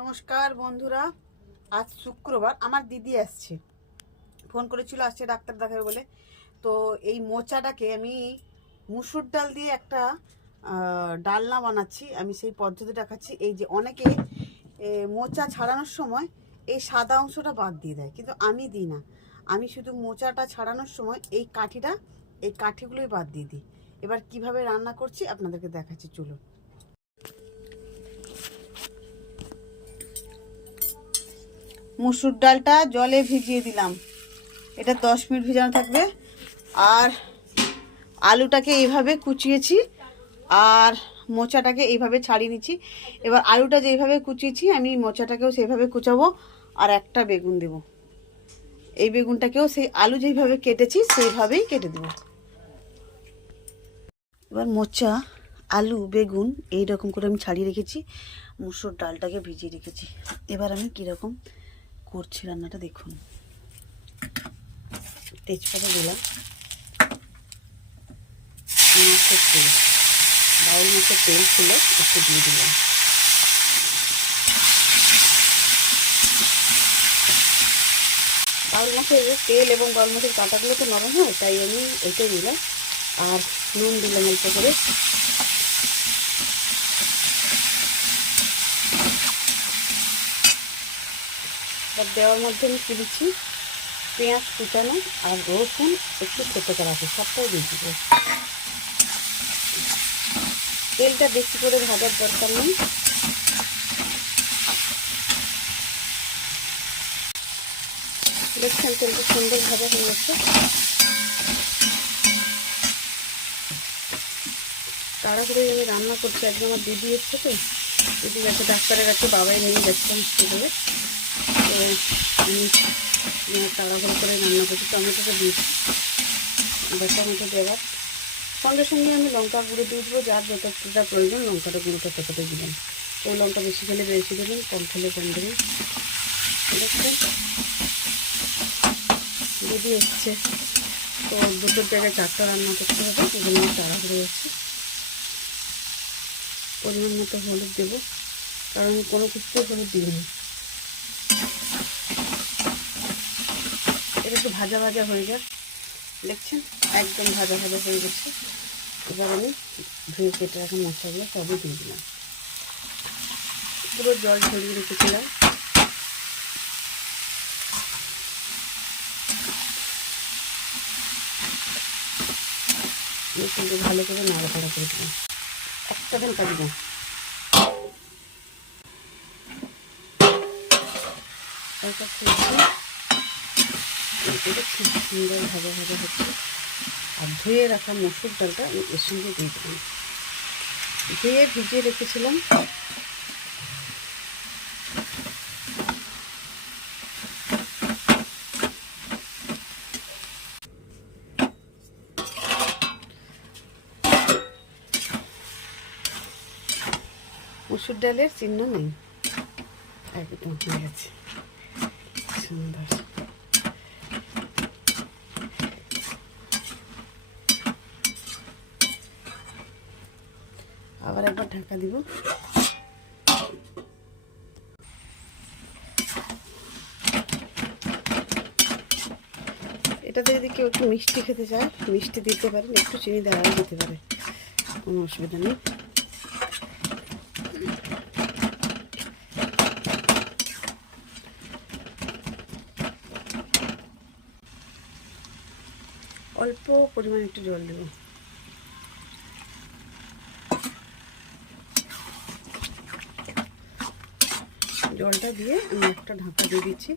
নমস্কার বন্ধুরা, আজ শুক্রবার আমার দিদি আসছে। ফোন করেছিল, আসছে ডাক্তার দেখাবে বলে। তো এই মোচাটাকে আমি মুসুর ডাল দিয়ে একটা ডালনা বানাচ্ছি। আমি সেই পদ্ধতিটা খাচ্ছি। এই যে অনেকে মোচা ছাড়ানোর সময় এই সাদা অংশটা বাদ দিয়ে দেয়। কিন্তু আমি দিই না। আমি শুধু মোচাটা ছাড়ানোর সময় এই কাঠিটা, এই কাঠিগুলোই বাদ দিয়ে দিই। এবার কীভাবে রান্না করছি আপনাদেরকে দেখাচ্ছি। চলুন। মুসুর ডালটা জলে ভিজিয়ে দিলাম। এটা দশ মিনিট ভিজানো থাকবে। আর আলুটাকে এইভাবে কুচিয়েছি আর মোচাটাকে এইভাবে ছাড়িয়ে নিচ্ছি। এবার আলুটা যেইভাবে কুচিয়েছি, আমি মোচাটাকেও সেইভাবে কুচাবো আর একটা বেগুন দেব। এই বেগুনটাকেও সেই আলু যেইভাবে কেটেছি, সেইভাবেই কেটে দেব। এবার মোচা, আলু, বেগুন এই রকম করে আমি ছাড়িয়ে রেখেছি, মুসুর ডালটাকে ভিজিয়ে রেখেছি। এবার আমি কীরকম করছি রান্নাটা, দেখুন। তেজপাতা দিলাম। মাছের তেল, বাউল মাছের তেল ছিল, একটু দিয়ে দিলাম। বাউল মাছের তেল এবং বাউল মাছের কাঁটাগুলো তো নরম হয়, তাই আমি এটা দিলাম। আর নুন দিলাম অল্প করে। এবার দেওয়ার মধ্যে আমি কি দিচ্ছি? পেঁয়াজ কুচানো আর রসুন একটু ছোটো করা আছে সবটাই দিয়ে দিব। তেলটা বেশি করে ভাজার দরকার নেই। দেখছেন তেলটা সুন্দর ভাজা হয়ে গেছে। তাড়াহুড়ো আমি রান্না করছি, একদম আমার দিদি এসছে তো। দিদি গেছে ডাক্তারের কাছে বাবাই নিয়ে যাচ্ছে হসপিটালে তো আমি তাড়াহুড়ো করে রান্না করছি টমেটোটা দিয়েছি এবার টমেটো দেওয়ার সঙ্গে সঙ্গে আমি লঙ্কা গুঁড়ো দিয়ে দেবো যার যতটা প্রয়োজন লঙ্কাটা গুঁড়োটা ততটাই দিলাম ওই লঙ্কা বেশি খেলে বেশি দেবেন কম খেলে কম দেবেন দেখছেন দিদি এসছে তো দুটোর জায়গায় চারটা রান্না করতে হবে আমি তাড়াহুড়ো যাচ্ছি পরিমাণ মতো হলুদ দেবো, কারণ কোনো কিছুতে হলুদ দিইনি। এটা একটু ভাজা ভাজা হয়ে যাক। দেখছেন? একদম ভাজা ভাজা হয়ে গেছে। এবার আমি ধুয়ে কেটে রাখা মশলাগুলো সবই দিয়ে দিলাম। পুরো জল ঝরিয়ে রেখেছিলাম। কিন্তু ভালো করে নাড়াচাড়া করে দিলাম। একটা দিন কাটি না এটা এটা খুব সুন্দর ভাবে ভাবে হচ্ছে আর ধুয়ে রাখা মসুর ডালটা আমি এর সঙ্গে দিয়ে দিলাম ধুয়ে ভিজিয়ে রেখেছিলাম। মসুর ডালের চিহ্ন নেই। একদম হয়ে গেছে। সুন্দর। ঢাকা দিব। এটাতে যদি কেউ একটু মিষ্টি খেতে চায়, মিষ্টি দিতে পারেন, একটু চিনি দেওয়াও দিতে পারে। কোনো অসুবিধা নেই। অল্প পরিমাণ একটু জল দেবো। জলটা দিয়ে আমি একটা ঢাকা দিয়ে দিচ্ছি।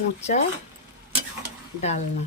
মোচা ডালনা।